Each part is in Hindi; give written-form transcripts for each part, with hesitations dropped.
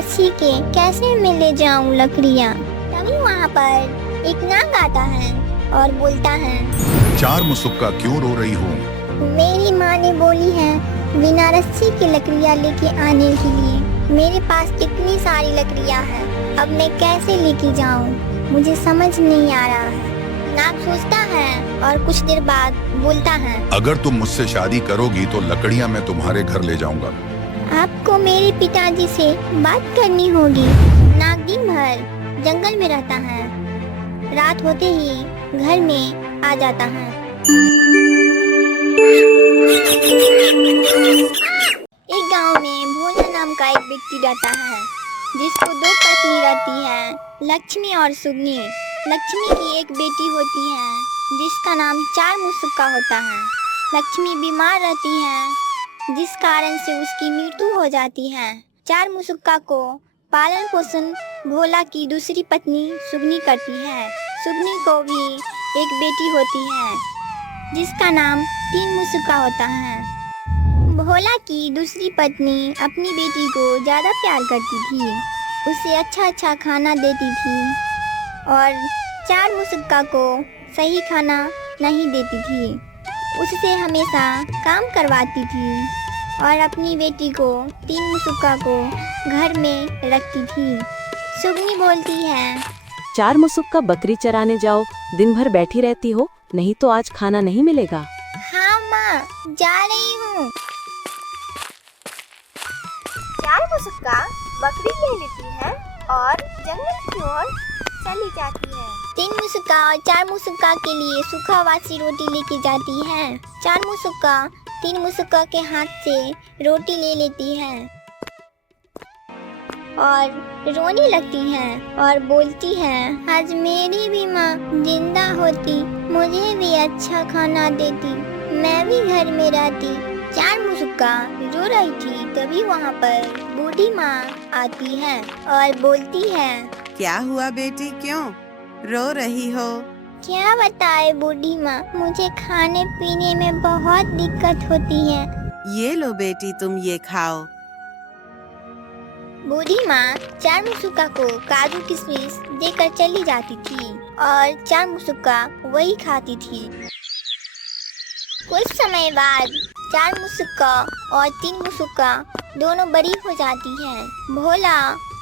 रस्सी के कैसे मैं ले जाऊं लकड़ियां। तभी वहाँ पर एक नाग आता है और बोलता है, चार मुसुक्का क्यों रो रही हो? मेरी माँ ने बोली है बिना रस्सी की लकड़ियाँ लेके आने के लिए। मेरे पास इतनी सारी लकड़ियाँ हैं, अब मैं कैसे लेके जाऊं, मुझे समझ नहीं आ रहा है। नाग सोचता है और कुछ देर बाद बोलता है, अगर तुम मुझसे शादी करोगी तो लकड़ियाँ मैं तुम्हारे घर ले जाऊंगा। आपको मेरे पिताजी से बात करनी होगी। नाग दिन भर जंगल में रहता है, रात होते ही घर में आ जाता है। एक गांव में भोला नाम का एक व्यक्ति रहता है, जिसको दो पत्नी रहती है, लक्ष्मी और सुगनी। लक्ष्मी की एक बेटी होती है जिसका नाम चार मुसुक्का होता है। लक्ष्मी बीमार रहती है जिस कारण से उसकी मृत्यु हो जाती है। चार मुसुक्का को पालन पोषण भोला की दूसरी पत्नी सुगनी करती है। सुगनी को भी एक बेटी होती है जिसका नाम तीन मुसुक्का होता है। भोला की दूसरी पत्नी अपनी बेटी को ज़्यादा प्यार करती थी, उसे अच्छा अच्छा खाना देती थी और चार मुसुक्का को सही खाना नहीं देती थी। उससे हमेशा काम करवाती थी और अपनी बेटी को तीन मुसुक्का को घर में रखती थी। सुगनी बोलती है, चार मुसुक्का बकरी चराने जाओ, दिन भर बैठी रहती हो, नहीं तो आज खाना नहीं मिलेगा। हाँ माँ, जा रही हूँ। चार मुसुक्का बकरी ले लेती है और जंगल की ओर चली जाती है। तीन मुसुक्का और चार मुसुक्का के लिए सूखा वासी रोटी लेके जाती है। चार मुसुक्का तीन मुसुक्का के हाथ से रोटी ले लेती है और रोने लगती है और बोलती है, आज मेरी भी माँ जिंदा होती, मुझे भी अच्छा खाना देती, मैं भी घर में रहती। चार मुसुक्का रो रही थी, तभी वहाँ पर बूढ़ी माँ आती है और बोलती है, क्या हुआ बेटी, क्यों रो रही हो? क्या बताए बूढ़ी माँ, मुझे खाने पीने में बहुत दिक्कत होती है। ये लो बेटी, तुम ये खाओ। बूढ़ी माँ चार मुसुक्का को काजू किशमिश देकर चली जाती थी और चार मुसुक्का वही खाती थी। कुछ समय बाद चार मुसुक्का और तीन मुसुक्का दोनों बड़ी हो जाती हैं। भोला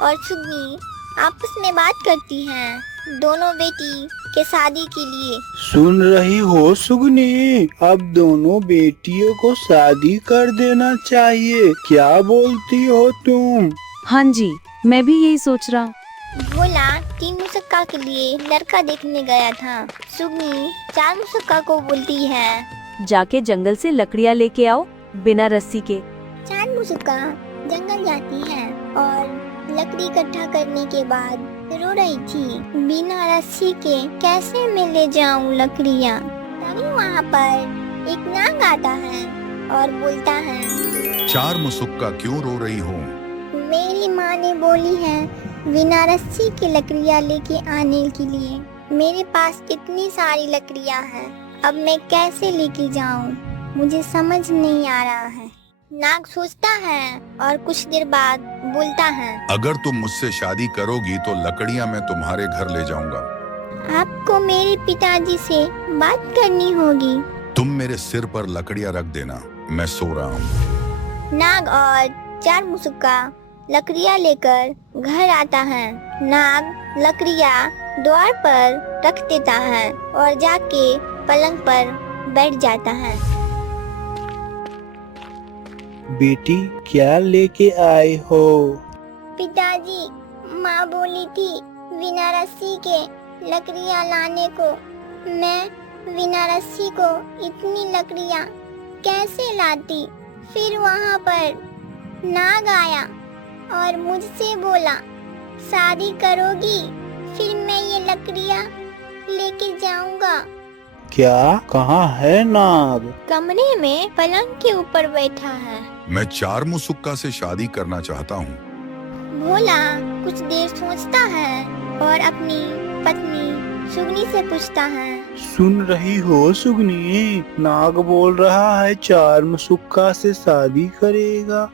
और सुगनी आपस में बात करती हैं, दोनों बेटी के शादी के लिए। सुन रही हो सुगनी, अब दोनों बेटियों को शादी कर देना चाहिए, क्या बोलती हो तुम? हाँ जी, मैं भी यही सोच रहा। भोला तीन मुसुक्का के लिए लड़का देखने गया था। सुगनी चार मुसुक्का को बोलती है, जाके जंगल से लकड़ियाँ लेके आओ बिना रस्सी के। चार मुसुक्का जंगल जाती है और लकड़ी इकट्ठा करने के बाद रो रही थी, बिना रस्सी के कैसे मैं ले जाऊं लकड़ियाँ। तभी वहाँ पर एक नाग आता है और बोलता है, चार मुसुक्का क्यों रो रही हो? मेरी माँ ने बोली है बिना रस्सी की लकड़ियाँ लेके आने के लिए। मेरे पास इतनी सारी लकड़ियाँ हैं, अब मैं कैसे लेके जाऊं, मुझे समझ नहीं आ रहा है। नाग सोचता है और कुछ देर बाद बोलता है, अगर तुम मुझसे शादी करोगी तो लकड़ियाँ मैं तुम्हारे घर ले जाऊंगा। आपको मेरे पिताजी से बात करनी होगी। तुम मेरे सिर पर लकड़ियाँ रख देना, मैं सो रहा हूँ। नाग और चार मुसुक्का लकड़ियाँ लेकर घर आता है। नाग लकड़ियाँ द्वार पर रख देता है और जाके पलंग पर बैठ जाता है। बेटी क्या लेके आए हो? पिताजी, माँ बोली थी बिना रस्सी के लकड़ियाँ लाने को। मैं बिना रस्सी को इतनी लकड़ियाँ कैसे लाती। फिर वहाँ पर नाग आया और मुझसे बोला, शादी करोगी, फिर मैं ये लकड़ियाँ लेके जाऊंगा। क्या कहाँ है नाग? कमरे में पलंग के ऊपर बैठा है। मैं चार मुसुक्का से शादी करना चाहता हूँ। भोला कुछ देर सोचता है और अपनी पत्नी सुगनी से पूछता है, सुन रही हो सुगनी, नाग बोल रहा है चार मुसुक्का से शादी करेगा।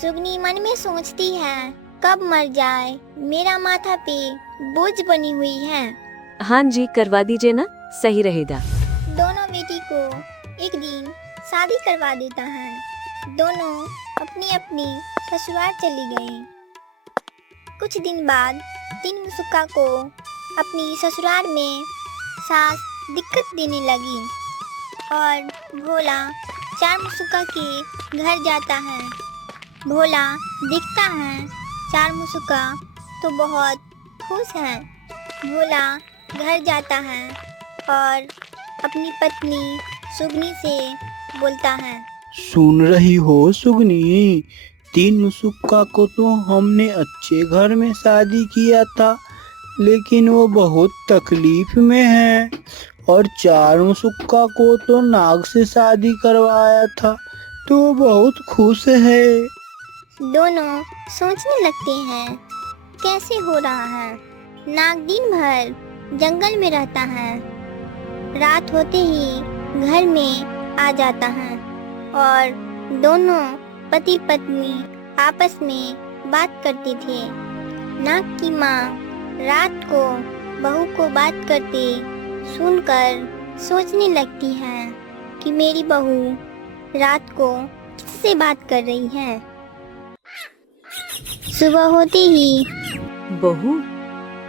सुगनी मन में सोचती है कब मर जाए, मेरा माथा पे बोझ बनी हुई है। हाँ जी, करवा दीजिए ना, सही रहेगा। दोनों बेटी को एक दिन शादी करवा देता है। दोनों अपनी अपनी ससुराल चली गई। कुछ दिन बाद तीन मुसुक्का को अपनी ससुराल में सास दिक्कत देने लगी और भोला चार मुसुक्का के घर जाता है। भोला देखता है चार मुसुक्का तो बहुत खुश है। भोला घर जाता है और अपनी पत्नी सुगनी से बोलता है। सुन रही हो सुगनी, तीन मुसुक्का को तो हमने अच्छे घर में शादी किया था, लेकिन वो बहुत तकलीफ में है। और चार मुसुक्का को तो नाग से शादी करवाया था, तो वो बहुत खुश है। दोनों सोचने लगते हैं कैसे हो रहा है। नाग दिन भर जंगल में रहता है, रात होते ही घर में आ जाता है और दोनों पति पत्नी आपस में बात करते थे। नाग की माँ रात को बहू को बात करते सुनकर सोचने लगती है कि मेरी बहू रात को किससे बात कर रही है। सुबह होते ही, बहू,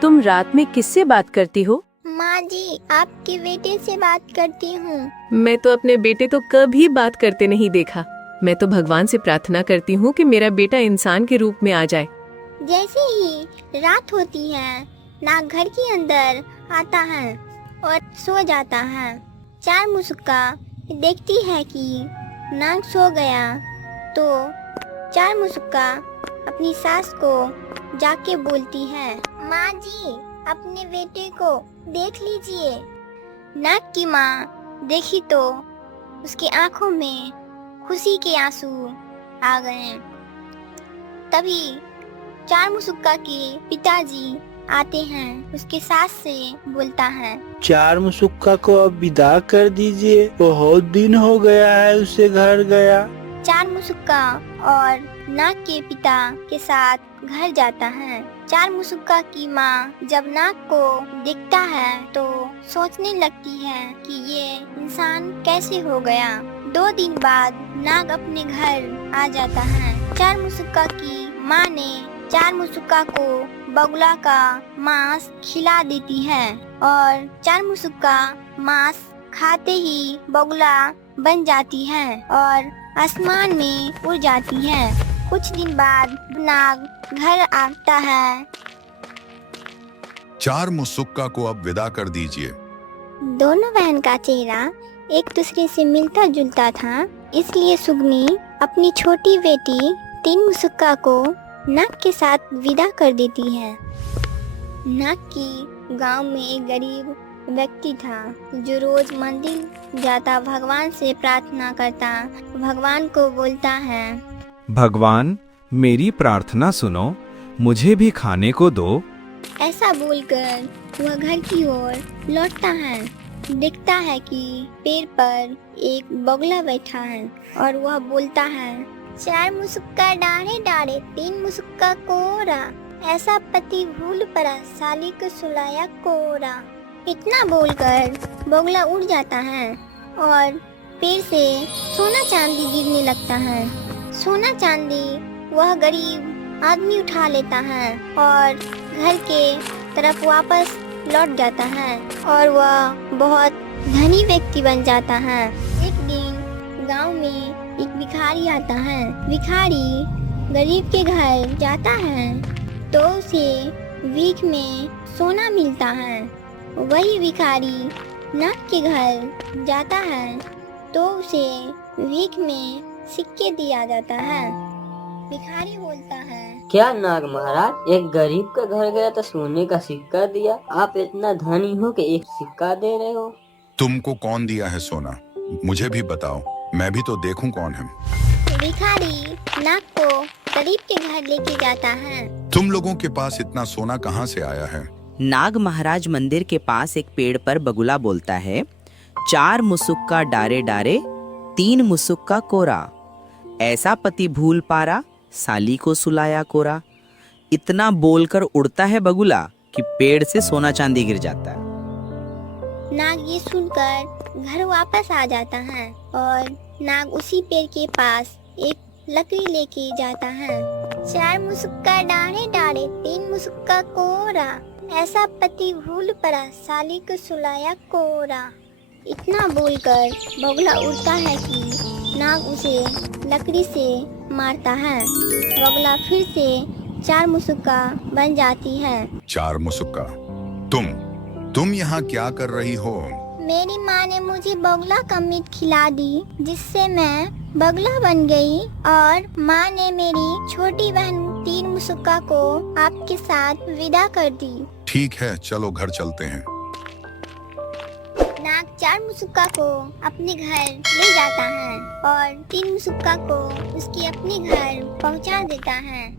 तुम रात में किससे बात करती हो? माँ जी, आपके बेटे से बात करती हूँ। मैं तो अपने बेटे तो कभी बात करते नहीं देखा। मैं तो भगवान से प्रार्थना करती हूँ कि मेरा बेटा इंसान के रूप में आ जाए। जैसे ही रात होती है, नाग घर के अंदर आता है और सो जाता है। चार मुसुक्का देखती है कि नाग सो गया, तो चार मुसुक्का अपनी सास को जाके बोलती है, माँ जी, अपने बेटे को देख लीजिए। नाग की माँ देखी तो उसकी आंखों में खुशी के आंसू आ गए। तभी चार मुसुक्का के पिताजी आते हैं, उसके सास से बोलता है, चार मुसुक्का को अब विदा कर दीजिए, बहुत दिन हो गया है उसे घर गया। चार मुसुक्का और नाग के पिता के साथ घर जाता है। चार मुसुक्का की माँ जब नाग को देखता है तो सोचने लगती है कि ये इंसान कैसे हो गया। 2 दिन बाद नाग अपने घर आ जाता है। चार मुसुक्का की माँ ने चार मुसुक्का को बगुला का मांस खिला देती है और चार मुसुक्का मांस खाते ही बगुला बन जाती है और आसमान में उड़ जाती है। कुछ दिन बाद नाग घर आता है। चार मुसुक्का को अब विदा कर दीजिए। दोनों बहन का चेहरा एक दूसरे से मिलता जुलता था, इसलिए सुगनी अपनी छोटी बेटी तीन मुसुक्का को नाग के साथ विदा कर देती है। नाग की गांव में एक गरीब व्यक्ति था जो रोज मंदिर जाता, भगवान से प्रार्थना करता, भगवान को बोलता है, भगवान, मेरी प्रार्थना सुनो, मुझे भी खाने को दो। ऐसा बोलकर वह घर की ओर लौटता है। देखता है कि पेड़ पर एक बगुला बैठा है और वह बोलता है, चार मुसुक्का डाढ़े डाढ़े, तीन मुसुक्का कोरा, ऐसा पति भूल पड़ा, साली को सुलाया कोरा। इतना बोलकर बगुला उड़ जाता है और पेड़ से सोना चांदी गिरने लगता है। सोना चांदी वह गरीब आदमी उठा लेता है और घर के तरफ वापस लौट जाता है और वह बहुत धनी व्यक्ति बन जाता है। एक दिन गांव में एक भिखारी आता है। भिखारी गरीब के घर जाता है तो उसे भीख में सोना मिलता है। वही भिखारी नाग के घर जाता है तो उसे भीख में सिक्के दिया जाता है। भिखारी बोलता है, क्या नाग महाराज, एक गरीब का घर गया तो सोने का सिक्का दिया, आप इतना धनी हो कि एक सिक्का दे रहे हो। तुमको कौन दिया है सोना, मुझे भी बताओ, मैं भी तो देखूं कौन है। भिखारी नाग को गरीब के घर लेके जाता है। तुम लोगों के पास इतना सोना कहाँ से आया है? नाग महाराज मंदिर के पास एक पेड़ पर बगुला बोलता है, चार मुसुक्का डारे डारे, तीन मुसुक्का कोरा, ऐसा पति भूल पारा, साली को सुलाया कोरा। इतना बोलकर उड़ता है बगुला कि पेड़ से सोना चांदी गिर जाता है। नाग ये सुनकर घर वापस आ जाता है और नाग उसी पेड़ के पास एक लकड़ी लेके जाता है। 4 मुसुक्का डारे डारे 3 मुसुक्का कोरा, ऐसा पति भूल पड़ा साली को सुलाया कोरा। इतना बोलकर बगुला उड़ता है कि नाग उसे लकड़ी से मारता है। बगुला फिर से 4 मुसुक्का बन जाती है। 4 मुसुक्का। तुम यहाँ क्या कर रही हो? मेरी माँ ने मुझे बगुला का मीट खिला दी, जिससे मैं बगुला बन गई और माँ ने मेरी छोटी बहन 3 मुसुक्का को आपके साथ विदा कर दी। ठीक है, चलो घर चलते हैं। नाग 4 मुसुक्का को अपने घर ले जाता है और 3 मुसुक्का को उसके अपने घर पहुंचा देता है।